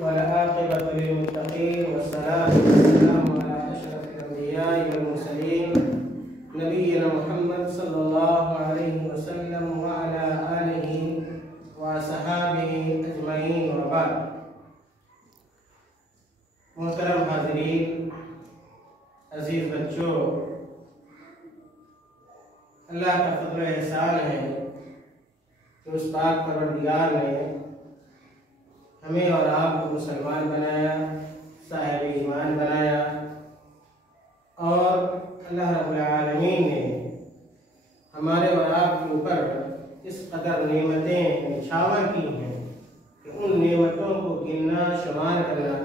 والعاقبة للمتقين والصلاة والسلام على أشرف الأنبياء والمرسلين نبينا محمد صلی اللہ علیہ وسلم وعلى آلہ وصحابہ اجمعین وبعد۔ محترم حاضرین، عزیز بچوں، اللہ کا فضل و احسان ہے کہ اس پاک پروردگار نے ہمیں اور آپ کو مسلمان بنایا، صاحب ایمان بنایا، اور اللہ رب العالمین نے ہمارے اور آپ کے اوپر اس قدر نعمتیں نچھاور کی ہیں کہ ان نعمتوں کو گننا شمار کرنا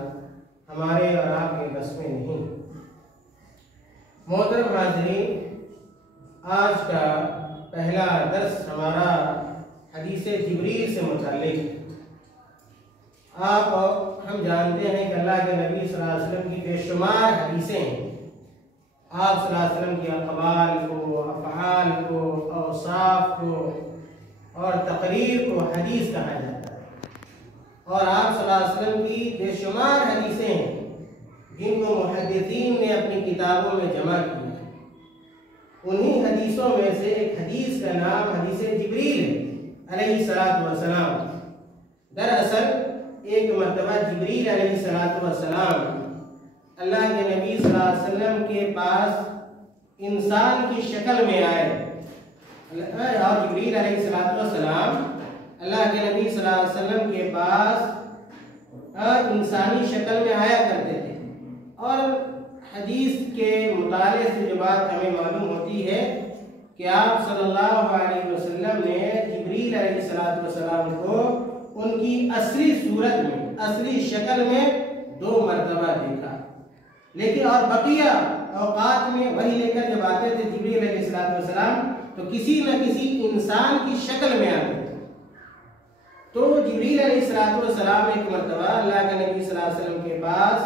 ہمارے اور آپ کے بس میں نہیں۔ محترم حاضرین، آج کا پہلا درس ہمارا حدیث جبریل سے متعلق ہے۔ آپ اور ہم جانتے ہیں کہ اللہ کے نبی صلی اللہ علیہ وسلم کی بے شمار حدیثیں ہیں۔ آپ صلی اللہ علیہ وسلم کی اقوال کو، افعال کو، اوصاف کو اور تقریر کو حدیث کہا جاتا ہے، اور آپ صلی اللہ علیہ وسلم کی بے شمار حدیثیں ہیں جن کو محدثین نے اپنی کتابوں میں جمع کیا ہے۔ انہی حدیثوں میں سے ایک حدیث کا نام حدیث جبریل ہے علیہ السلام۔ دراصل ایک مرتبہ جبریل علیہ السلام اللہ کے نبی صلی اللہ علیہ وسلم کے پاس انسان کی شکل میں آئے، اور جبریل علیہ السلام اللہ کے نبی صلی اللہ علیہ وسلم کے پاس انسانی شکل میں آیا کرتے تھے۔ اور حدیث کے مطالعے سے جو بات ہمیں معلوم ہوتی ہے کہ آپ صلی اللہ علیہ وسلم نے جبریل علیہ السلام کو ان کی اصلی صورت میں، اصلی شکل میں 2 مرتبہ دیکھا، لیکن اور بقیہ اوقات میں وہی لے کر جب آتے تھے جبریل علیہ السلام تو کسی نہ کسی انسان کی شکل میں آتے تھے۔ تو جبریل علیہ السلام ایک مرتبہ اللہ کے نبی صلی اللہ علیہ وسلم کے پاس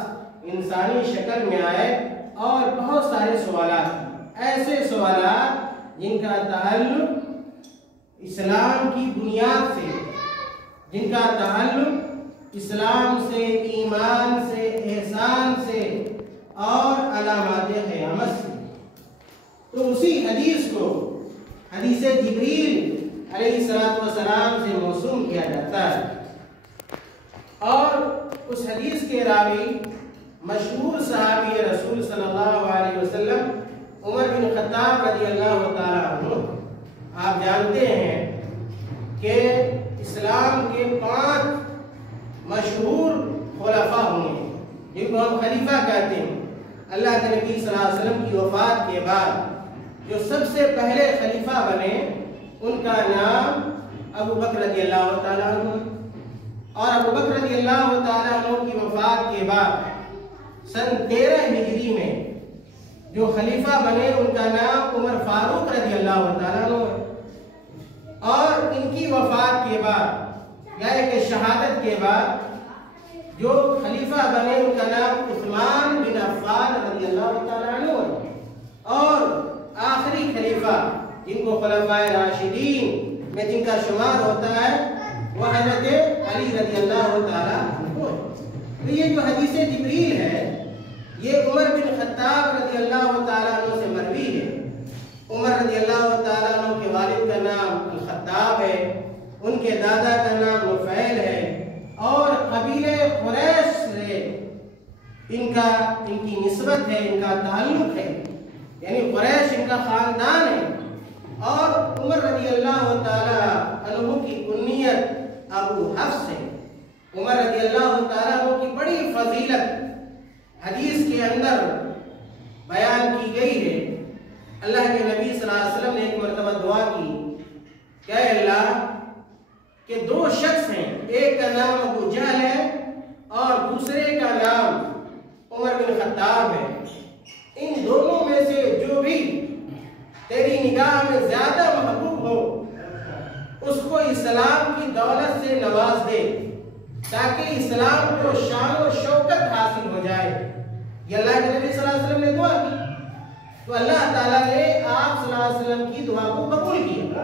انسانی شکل میں آئے اور بہت سارے سوالات، ایسے سوالات جن کا تعلق اسلام کی بنیاد سے، جن کا تعلق اسلام سے، ایمان سے، احسان سے اور علامات قیامت سے۔ تو اسی حدیث کو حدیث جبریل علیہ السلام سے موسوم کیا جاتا ہے، اور اس حدیث کے راوی مشہور صحابی رسول صلی اللہ علیہ وسلم عمر بن خطاب رضی اللہ تعالیٰ عنہ۔ آپ جانتے ہیں کہ اسلام کے 5 مشہور خلفاء ہوئے ہیں جن کو ہم خلیفہ کہتے ہیں۔ اللہ کے نبی صلی اللہ علیہ وسلم کی وفات کے بعد جو سب سے پہلے خلیفہ بنے ان کا نام ابو بکر رضی اللہ تعالیٰ عنہ، اور ابو بکر رضی اللہ تعالیٰ عنہ کی وفات کے بعد سن 13 ہجری میں جو خلیفہ بنے ان کا نام عمر فاروق رضی اللہ تعالیٰ عنہ، اور ان کی وفات کے بعد یعنی کہ شہادت کے بعد جو خلیفہ بنے ان کا نام عثمان بن عفان رضی اللہ تعالیٰ عنہ، اور آخری خلیفہ جن کو خلفائے راشدین میں جن کا شمار ہوتا ہے وہ حضرت علی رضی اللہ تعالیٰ عنہ۔ تو یہ جو حدیث جبریل ہے یہ عمر بن خطاب رضی اللہ تعالیٰ عنہ سے مروی ہے۔ عمر رضی اللہ تعالیٰ عنہ کے والد کا نام الخطاب ہے، ان کے دادا کا نام نفیل ہے، اور قبیلہ قریش سے ان کی نسبت ہے، ان کا تعلق ہے، یعنی قریش ان کا خاندان ہے۔ اور عمر رضی اللہ تعالیٰ عنہ کی کنیت ابو حفص ہے۔ عمر رضی اللہ تعالیٰ عنہ کی بڑی فضیلت حدیث کے اندر بیان کی گئی ہے۔ اللہ کے نبی صلی اللہ علیہ وسلم نے ایک مرتبہ دعا کی کہ اے اللہ کہ 2 شخص ہیں، ایک کا نام ابو جہل ہے اور دوسرے کا نام عمر بن خطاب ہے، ان دونوں میں سے جو بھی تیری نگاہ میں زیادہ محبوب ہو اس کو اسلام کی دولت سے نواز دے تاکہ اسلام کو شان و شوکت حاصل ہو جائے۔ یہ اللہ کے نبی صلی اللہ علیہ وسلم نے دعا کی، تو اللہ تعالیٰ نے آپ صلی اللہ علیہ وسلم کی دعا کو قبول کیا،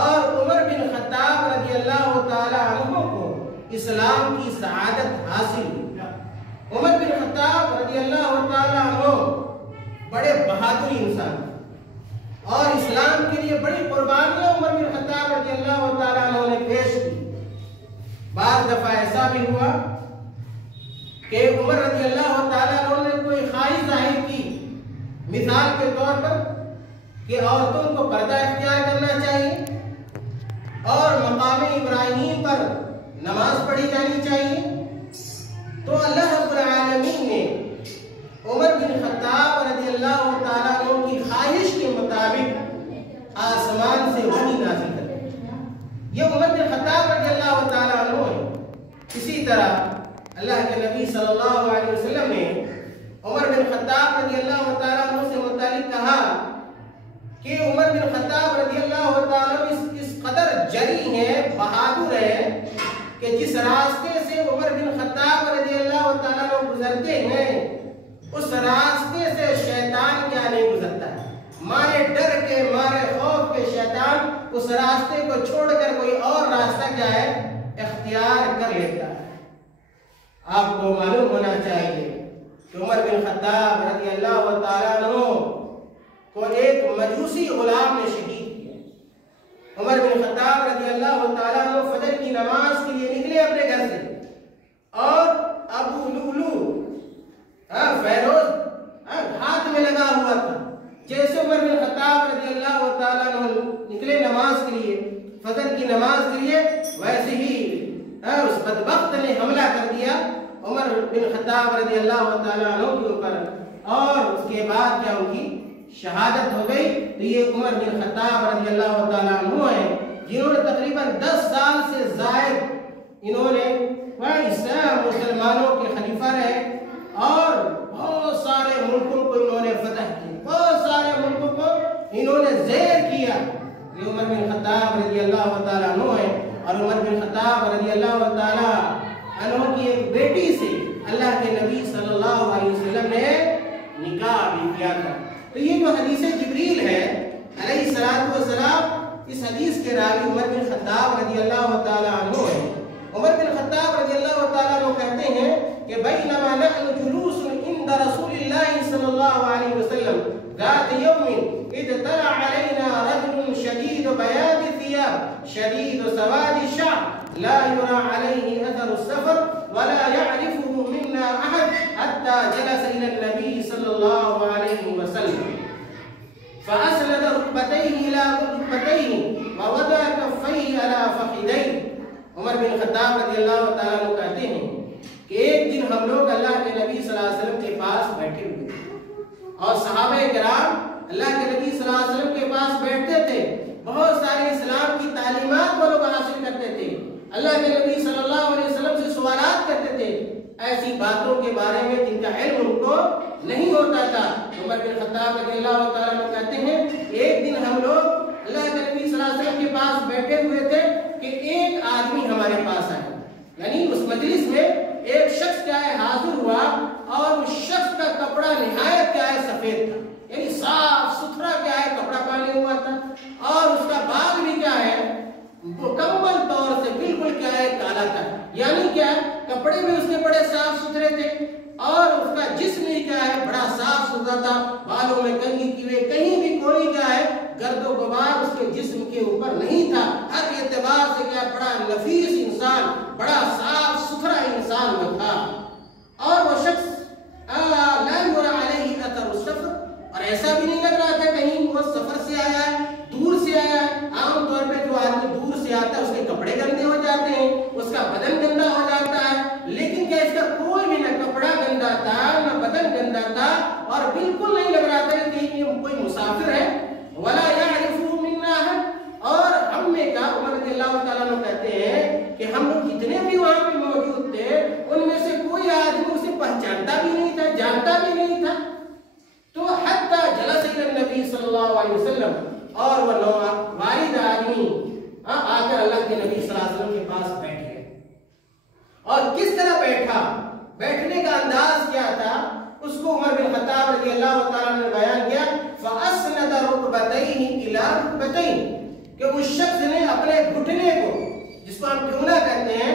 اور عمر بن خطاب رضی اللہ تعالیٰ عنہ کو اسلام کی سعادت حاصل ہوئی۔ عمر بن خطاب رضی اللہ تعالیٰ عنہ بڑے بہادر انسان اور اسلام کے لیے بڑی قربانیاں عمر بن خطاب رضی اللہ تعالیٰ عنہ نے پیش کی۔ بعض دفعہ ایسا بھی ہوا کہ عمر رضی اللہ تعالیٰ عنہ نے کوئی خواہش ظاہر کی، مثال کے طور پر کہ عورتوں کو پردہ اختیار کرنا چاہیے اور مقام ابراہیم پر نماز پڑھی جانی چاہیے، تو اللہ رب العالمین نے عمر بن خطاب رضی اللہ تعالیٰ عنہ کی خواہش کے مطابق آسمان سے وحی نازل کر دی۔ یہ عمر بن خطاب رضی اللہ تعالیٰ عنہ ہے۔ اسی طرح اللہ کے نبی صلی اللہ علیہ وسلم نے عمر بن خطاب رضی اللہ تعالیٰ عنہ سے متعلق کہا کہ عمر بن خطاب رضی اللہ تعالیٰ عنہ اس قدر جری ہے، بہادر ہے کہ جس راستے سے عمر بن خطاب رضی اللہ تعالیٰ عنہ گزرتے ہیں اس راستے سے شیطان کیا نہیں گزرتا ہے، مارے ڈر کے، مارے خوف کے شیطان اس راستے کو چھوڑ کر کوئی اور راستہ کیا ہے اختیار کر لیتا ہے۔ آپ کو معلوم ہونا چاہیے کہ عمر بن خطاب رضی اللہ تعالیٰ عنہ کو ایک مجوسی غلام نے شہید کیا۔ عمر بن خطاب رضی اللہ تعالیٰ عنہ فجر کی نماز کے لیے نکلے اپنے گھر سے اور ابو لؤلؤ فیروز ہاتھ میں لگا ہوا تھا۔ جیسے عمر بن خطاب رضی اللہ تعالیٰ عنہ نکلے نماز کے لیے، فجر کی نماز کے لیے، ویسے ہی اس بدبخت نے حملہ کر دیا عمر بن خطاب رضی اللہ تعالیٰ عنہ کے اوپر، اور اس کے بعد کیا ان کی شہادت ہو گئی۔ تو یہ عمر بن خطاب رضی اللہ تعالیٰ عنہ ہیں جنہوں نے تقریباً 10 سال سے زائد انہوں نے اسلام مسلمانوں کے خلیفہ رہے اور بہت سارے ملکوں کو انہوں نے فتح کیا، بہت سارے ملکوں کو انہوں نے زیر کیا۔ یہ عمر بن خطاب رضی اللہ تعالیٰ عنہ ہیں، اور عمر بن خطاب رضی اللہ تعالیٰ عنہ کی ایک بیٹی سے اللہ کے نبی صلی اللہ علیہ وسلم نے نکاح بھی کیا تھا۔ تو یہ جو حدیث جبریل ہے علیہ السلام، اس حدیث کے راوی عمر بن خطاب رضی اللہ تعالیٰ عنہ ہے۔ عمر بن خطاب رضی اللہ تعالیٰ عنہ کہتے ہیں کہ بینما نحن جلوس عند رسول اللہ صلی اللہ علیہ وسلم ذات یوم اذ طلع علینا رجل شدید بیاض الثياب شدید سواد الشعر لا يرى عليه اثر السفر ولا يعرفه منا احد حتى جلس الى النبي صلى الله عليه وسلم فاسند ركبتيه الى ركبتيه ووضع كفيه على فخذيه۔ عمر بن خطاب رضی اللہ تعالیٰ عنہ کہتے ہیں کہ ایک دن ہم لوگ اللہ کے نبی صلی اللہ علیہ وسلم کے پاس بیٹھے ہوئے تھے اور صحابہ کرام اللہ کے نبی صلی اللہ علیہ وسلم کے پاس بیٹھتے تھے، بہت سارے اسلام کی تعلیمات وہ لوگ حاصل کرتے تھے، اللہ کے نبی صلی اللہ علیہ وسلم سے سوالات کرتے تھے ایسی باتوں کے بارے میں جن کا علم ان کو نہیں ہوتا تھا۔ عمر بن خطاب رضی اللہ تعالیٰ عنہ کہتے ہیں ایک دن ہم لوگ اللہ کے نبی صلی اللہ علیہ وسلم کے پاس بیٹھے ہوئے تھے کہ ایک آدمی ہمارے پاس آیا، یعنی اس مجلس میں ایک شخص کیا ہے حاضر ہوا اور اس شخص کا کپڑا نہایت کیا ہے سفید تھا، یعنی صاف ستھرا کیا ہے کپڑا پہنے ہوا تھا، اور اس کا بال بھی کیا ہے مکمل طور سے بالکل کیا ہے کالا تھا، یعنی کیا ہے کپڑے بھی اس کے بڑے صاف ستھرے تھے اور اس کا جسم بھی کیا ہے بڑا صاف ستھرا تھا، بالوں میں کنگھی کی ہوئے کہیں بھی کوئی کیا ہے گرد و غبار اس کے جسم کے اوپر نہیں تھا، ہر اعتبار سے کیا بڑا نفیس انسان، بڑا صاف ستھرا انسان وہ تھا۔ اور وہ شخص لا يرى عليه اثر السفر، اور ایسا بھی نہیں لگ رہا تھا کہیں وہ سفر سے آیا ہے، دور سے آیا ہے۔ عام طور پہ جو آدمی دور سے آتا ہے اس کے کپڑے گندے ہو جاتے ہیں، اس کا بدن گندا ہو جاتا ہے، لیکن کیا اس کا کوئی بھی نہ کپڑا گندا تھا نہ بدن گندا تھا، اور بالکل نہیں لگ رہا تھا کہ یہ کوئی مسافر ہے۔ ولا يعرفه منا احد، اور ہم نے کہا عمر رضی اللہ تعالیٰ عنہ کہتے ہیں کہ ہم لوگ جتنے بھی وہاں پہ موجود تھے ان میں سے کوئی آدمی اسے پہچانتا بھی نہیں تھا، جانتا بھی نہیں تھا۔ تو حتی جلس الی النبی صلی اللہ علیہ وسلم، اور وہ والد آدمی آ کر اللہ کے نبی صلی اللہ علیہ وسلم کے پاس بیٹھ گئے، اور کس طرح بیٹھا، بیٹھنے کا انداز کیا تھا اس کو عمر بن خطاب رضی اللہ تعالیٰ نے بیان کیا۔ فَأَسْنَدَ رُكْبَتَيْهِ إِلَىٰ رُكْبَتَيْهِ، کہ اس شخص نے اپنے گھٹنے کو، جس کو ہم ٹھونا کہتے ہیں،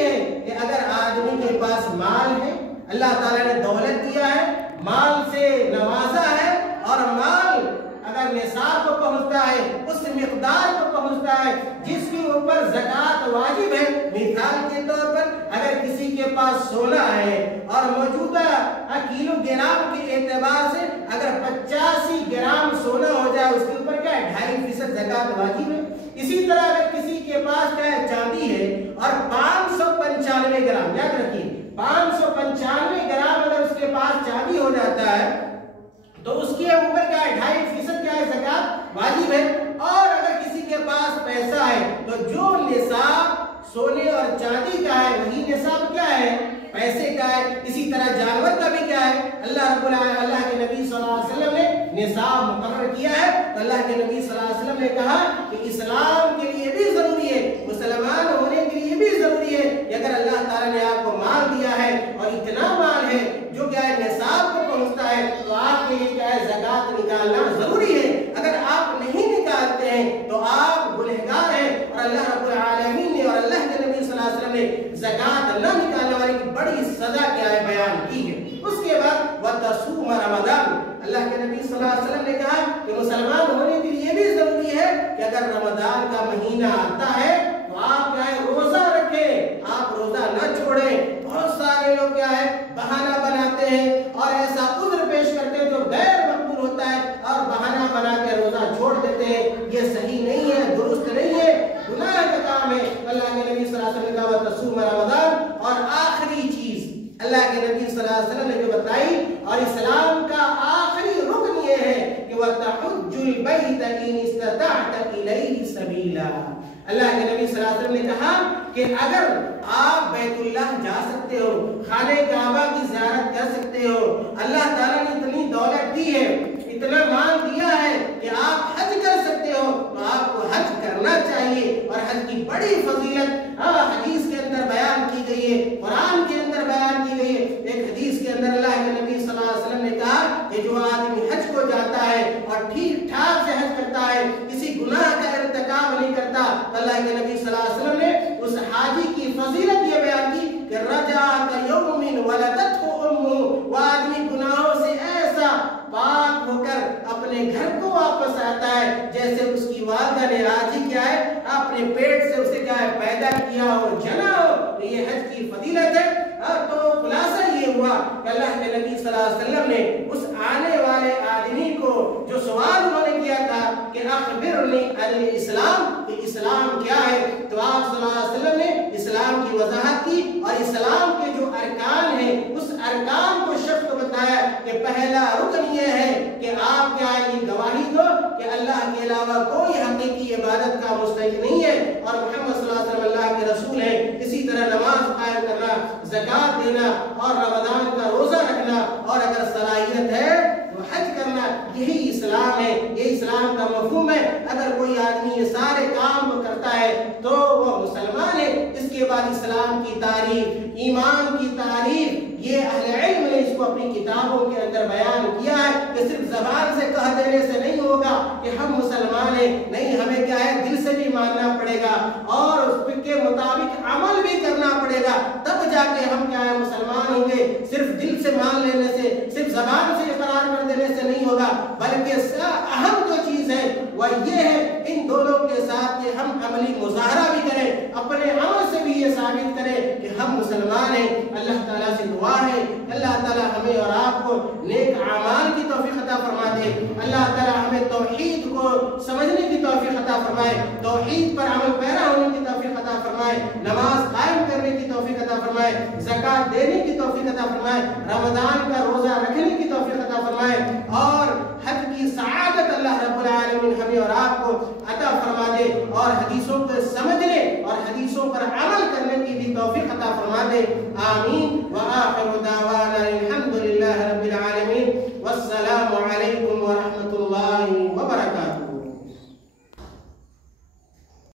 ہے کہ اگر آدمی کے پاس مال ہے، اللہ تعالیٰ نے دولت دیا ہے، مال سے نوازا ہے، اور مال اگر نصاب کو پہنچتا ہے، اس مقدار کو پہنچتا ہے جس کے اوپر زکوٰۃ واجب ہے، مثال کے طور پر اگر کسی کے پاس سونا ہے اور موجودہ کلو گرام کے اعتبار سے اگر 85 گرام سونا ہو جائے، اس کے اوپر کیا ہے 2.5% زکوٰۃ واجب ہے۔ اسی طرح اگر کسی کے پاس کیا ہے چاندی ہے اور 595 گرام، یاد رکھیے 595 گرام اگر اس کے پاس چاندی ہو جاتا ہے تو اس کے اوپر کیا ہے 2.5% کیا ہے زکوٰۃ واجب ہے۔ اور اگر کسی کے پاس پیسہ ہے تو جو نصاب سونے اور چاندی کا ہے وہی نصاب کیا ہے پیسے کا ہے۔ اسی طرح جانور کا بھی کیا ہے، اللہ کے نبی صلی اللہ علیہ وسلم نے نصاب مقرر کیا ہے، تو اللہ کے نبی صلی اللہ علیہ وسلم نے کہا کہ اسلام کے لیے بھی ضروری ہے، مسلمان ہونے کے لیے بھی ضروری ہے کہ اگر اللہ تعالیٰ نے آپ کو مال دیا ہے اور اتنا مال ہے جو کیا ہے نصاب کو پہنچتا ہے، تو آپ کے لیے کیا ہے زکوٰۃ نکالنا ضروری ہے۔ اگر آپ نہیں نکالتے ہیں تو آپ گنہگار ہیں، اور اللہ رب العالمین نے اور اللہ کے نبی صلی اللہ علیہ وسلم نے زکوٰۃ نہ نکالنے والے کی بڑی سزا کیا ہے بیان کی ہے۔ اس کے بعد وَتَصُومَ رَمَضَانَ، اللہ کے نبی صلی اللہ علیہ وسلم نے کہا کہ مسلمان ہونے کے لیے بھی ضروری ہے کہ اگر رمضان کا مہینہ آتا ہے تو آپ کیا ہے روزہ رکھیں، آپ روزہ نہ چھوڑیں۔ بہت سارے لوگ کیا ہے بہانہ بناتے ہیں اور ایسا عذر پیش کرتے ہیں جو غیر مقبول ہوتا ہے اور بہانہ بنا کے روزہ چھوڑ دیتے ہیں، یہ صحیح نہیں ہے، درست نہیں ہے، گناہ کا کام ہے۔ اللہ کے نبی صلی اللہ علیہ وسلم نے کہا وَتَصُومَ رَمَضَانَ، اور آخری چیز اللہ کے نبی صلی اللہ علیہ وسلم نے جو بتائی، اور اسلام کا آخری رکن یہ ہے کہ وَتَحُجُّ الْبَيْتَ إِنِ اسْتَطَعْتَ إِلَيْهِ سَبِيلًا۔ اللہ کے نبی صلی اللہ علیہ وسلم نے کہا کہ اگر آپ بیت اللہ جا سکتے ہو، خانہ کعبہ کی زیارت کر سکتے ہو، اللہ تعالیٰ نے اتنی دولت دی ہے، اتنا مال دیا ہے کہ آپ حج کر سکتے ہو، تو آپ کو حج کرنا چاہیے۔ اور حج کی بڑی فضیلت حدیث کے اندر بیان کی گئی ہے، قرآن کے اندر بیان کی گئی ہے۔ ایک حدیث کے اندر اللہ کے نبی صلی اللہ علیہ وسلم نے کہا کہ جو آدمی حج کو جاتا ہے اور ٹھیک ٹھاک سے حج کرتا ہے، کسی گناہ کا ارتکاب نہیں کرتا، تو اللہ کے نبی صلی اللہ علیہ وسلم نے اس حاجی کی فضیلت یہ بیان کی کہ رجع کیوم ولدتہ امہ، وہ آدمی گناہوں سے ایسا پاک ہو کر اپنے گھر کو واپس آتا ہے جیسے اس کی والدہ نے آج ہی کیا ہے اپنے پیٹ سے اسے کیا ہے پیدا کیا اور جنا ہو۔ یہ حج کی فضیلت ہے۔ تو خلاصہ یہ ہوا کہ اللہ کے نبی صلی اللہ علیہ وسلم نے اس آنے والے آدمی کو جو سوال انہوں نے کیا تھا کہ اخبرنی عن الاسلام، کہ اسلام کیا ہے، تو آپ صلی اللہ علیہ وسلم نے اسلام کی وضاحت کی اور اسلام کے جو ارکان ہیں اس ارکان کو شخص کو بتایا کہ پہلا رکن یہ ہے کہ آپ کیا یہ گواہی دو کہ اللہ کے علاوہ کوئی حقیقی عبادت کا مستحق نہیں ہے اور محمد صلی اللہ علیہ وسلم اللہ کے رسول ہیں۔ اسی طرح نماز قائم کرنا، زکوٰۃ دینا اور رمضان کا روزہ رکھنا، اور اگر صلاحیت ہے تو حج کرنا، یہی اسلام ہے، یہ اسلام کا مفہوم ہے۔ اگر کوئی آدمی یہ سارے کام کو کرتا ہے تو وہ مسلمان ہے۔ اس کے بعد اسلام کی تعریف، ایمان کی تعریف، یہ اہل علم نے اس کو اپنی کتابوں کے اندر بیان کیا ہے کہ صرف زبان سے کہہ دینے سے نہیں ہوگا کہ ہم مسلمان ہیں، نہیں، ہمیں کیا ہے دل سے بھی ماننا پڑے گا اور اس کے مطابق عمل بھی کرنا پڑے گا، تب جا کے ہم کیا ہے مسلمان ہوں گے۔ صرف دل سے مان لینے سے، صرف زبان سے اقرار کر دینے سے نہیں ہوگا، بلکہ اہم جو چیز ہے وہ یہ ہے ان دونوں کے ساتھ کہ ہم عملی مظاہرہ بھی کریں، اپنے عمل سے بھی یہ ثابت کریں کہ ہم مسلمان ہیں۔ اللہ تعالیٰ سے دعا ہے اللہ تعالیٰ ہمیں اور آپ کو نیک اعمال کی توفیق عطا فرما دے، اللہ تعالیٰ ہمیں توحید کو سمجھنے کی توفیق عطا فرمائے، توحید پر عمل پیرا ہونے کی توفیق عطا فرمائے، نماز قائم کرنے کی توفیق عطا فرمائے، زکوٰۃ دینے کی توفیق عطا فرمائے، رمضان کا روزہ رکھنے کی توفیق عطا فرمائے، اور حج کی سعادت اللہ رب العالمین ہمیں اور آپ کو عطا فرما دے، اور حدیثوں کو سمجھنے اور حدیثوں پر عمل کرنے کی بھی توفیق عطا فرما دے۔ آمین وآخر